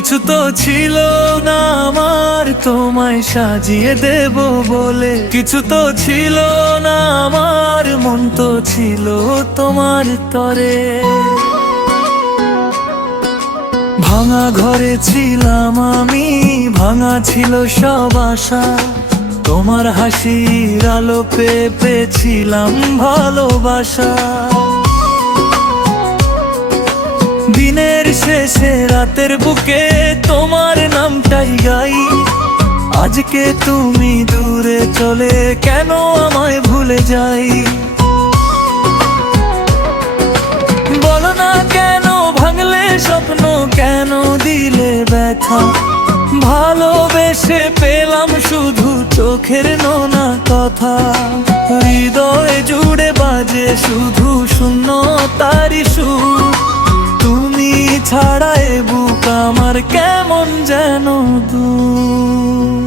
কিছু তো ছিল না আমার তোমায় সাজিয়ে দেব বলে, কিছু তো ছিল না আমার, মন তো ছিল তোমার তরে। ভাঙা ঘরে ছিলাম আমি, ভাঙা ছিল সব আশা, তোমার হাসির আলো পেয়েছিলাম ভালোবাসা। দিনের শেষে রাতের বুকে তোমার নামটাই গাই, আজকে তুমি দূরে চলে কেন আমায় ভুলে যাই। বলো না কেন ভাঙলে স্বপ্ন, কেন দিলে ব্যথা, ভালোবেসে পেলাম শুধু চোখের নোনা কথা। হৃদয়ে জুড়ে বাজে শুধু শূন্যতারই সুর, তুমি ছাড়া এ বুক আমার কেমন যেন দূর।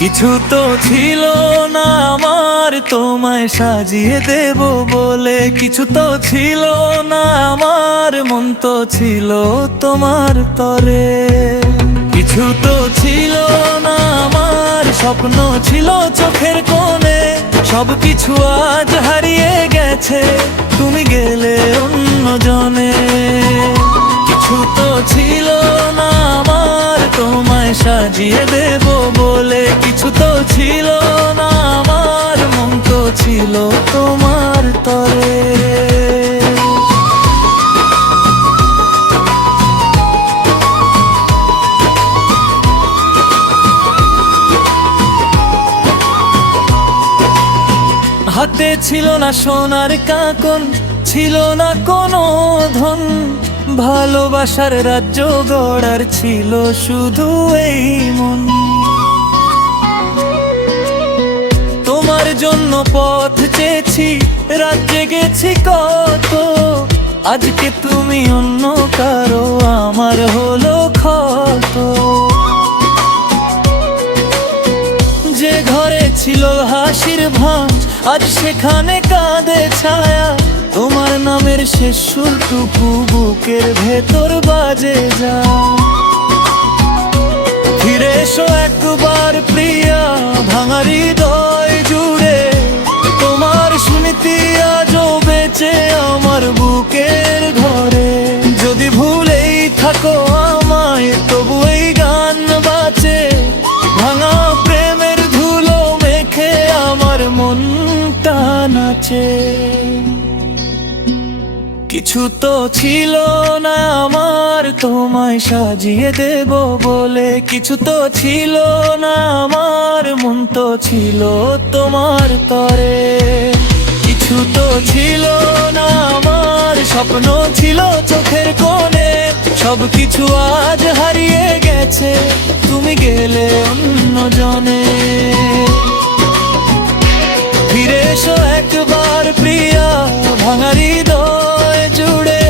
কিছু তো ছিল না আমার তোমায় সাজিয়ে দেব বলে, কিছু তো ছিল না আমার, মন তো ছিল তোমার তরে। কিছু তো ছিল না আমার, স্বপ্ন ছিল চোখের কোণে, সব কিছু আজ হারিয়ে গেছে, তুমি গেলে অন্য জনে। কিছু তো ছিল না আমার তোমায় সাজিয়ে দেব বলে, কিছু তো ছিল না আমার, মন তো ছিল তোমার তরে। হাতে ছিল না সোনার কাঁকন, ছিল না কোনো ধন, ভালোবাসার রাজ্য গড়ার ছিল শুধু এই মন। তোমার জন্য পথ চেয়েছি, রাত জেগেছি কত, আজকে তুমি অন্য কারো আমার হলো ক্ষত। যে ঘরে ছিল হাসির ভাঁজ, আজ সেখানে কাঁদে ছায়া, তোমার নামের শেষ সুরটুকু বুকের ভেতর বাজে যা। ফিরে এসো একবার প্রিয়া, ভাঙা হৃদয় জুড়ে, তোমার স্মৃতি আজও বেঁচে আমার বুকের ঘরে। যদি ভুলেই থাকো আমায় তবু এই গান বাঁচে, ভাঙা প্রেমের ধুলো মেখে আমার মনটা নাচে। কিছু তো ছিল না আমার তোমায় সাজিয়ে দেব বলে, কিছু তো ছিল না আমার, মন তো ছিল তোমার তরে। কিছু তো ছিল না আমার, স্বপ্ন ছিল চোখের কোণে, সব কিছু আজ হারিয়ে গেছে, তুমি গেলে অন্য জনে। ফিরে এসো একবার প্রিয়া, ভাঙা হৃদয় জুড়ে,